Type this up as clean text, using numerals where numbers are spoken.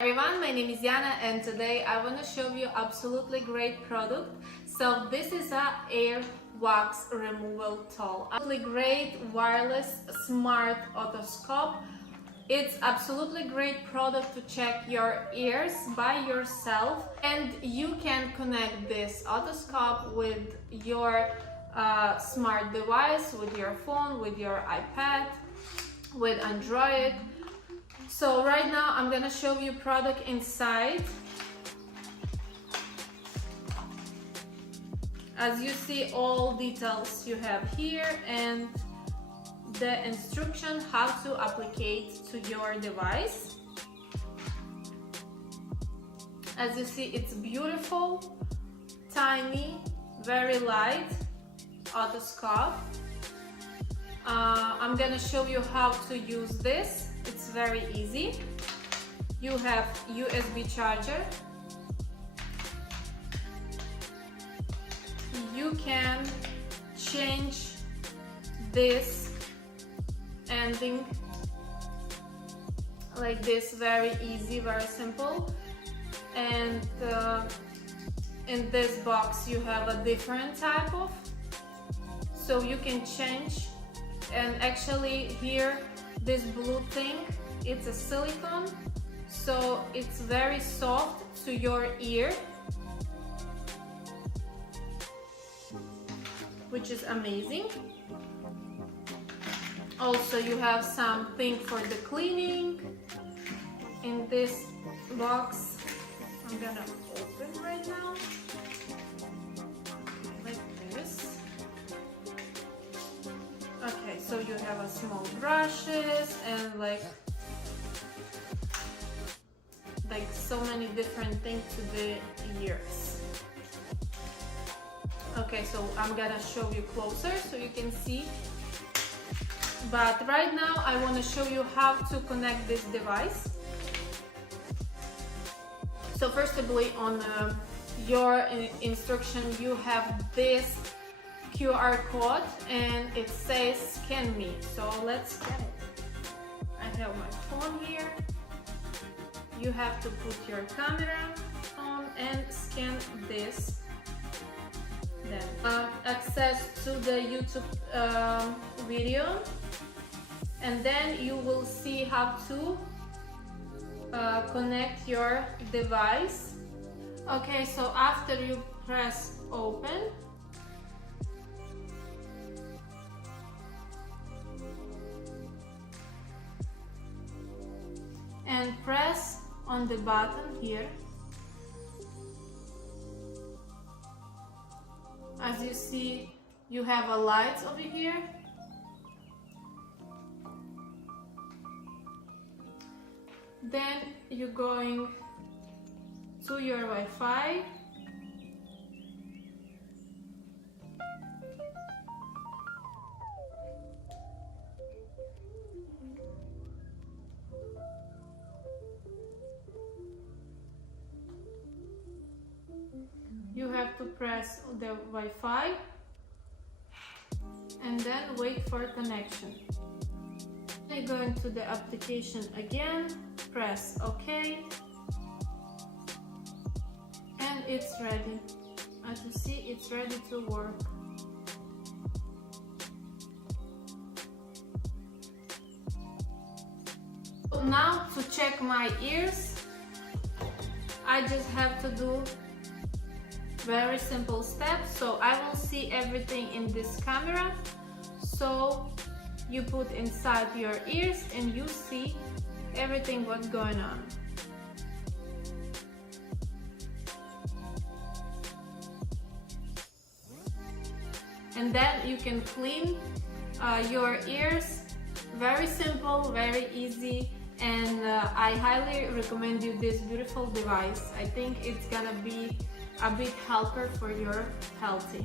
Everyone, my name is Yana and today I want to show you absolutely great product. So this is a air wax removal tool. Absolutely great wireless smart otoscope. It's absolutely great product to check your ears by yourself, and you can connect this otoscope with your smart device, with your phone, with your iPad, with Android. So right now I'm gonna show you product inside. As you see, all details you have here and the instruction how to apply to your device. As you see, it's beautiful, tiny, very light otoscope. I'm gonna show you how to use this. It's very easy. You have USB charger. You can change this ending like this, very easy, very simple. And in this box you have a different type of, so you can change. And actually here, this blue thing, it's a silicone, so it's very soft to your ear, which is amazing. Also, you have something for the cleaning in this box. I'm gonna open right now, like this. Okay, so you have a small brushes and like so many different things to the ears. Okay, so I'm gonna show you closer so you can see. But right now I want to show you how to connect this device. So first of all, on your instruction you have this QR code and it says scan me. So let's scan it. I have my phone here. You have to put your camera on and scan this. Then access to the YouTube video, and then you will see how to connect your device. Okay, so after you press open, and press on the button here. As you see, you have a light over here. Then you're going to your Wi-Fi. You have to press the Wi-Fi and then wait for connection. Then go into the application again, press OK, and it's ready. As you see, it's ready to work. So now to check my ears, I just have to do very simple steps. So I will see everything in this camera. So you put inside your ears and you see everything what's going on. And then you can clean your ears. Very simple, very easy, and I highly recommend you this beautiful device. I think it's gonna be a big helper for your healthy.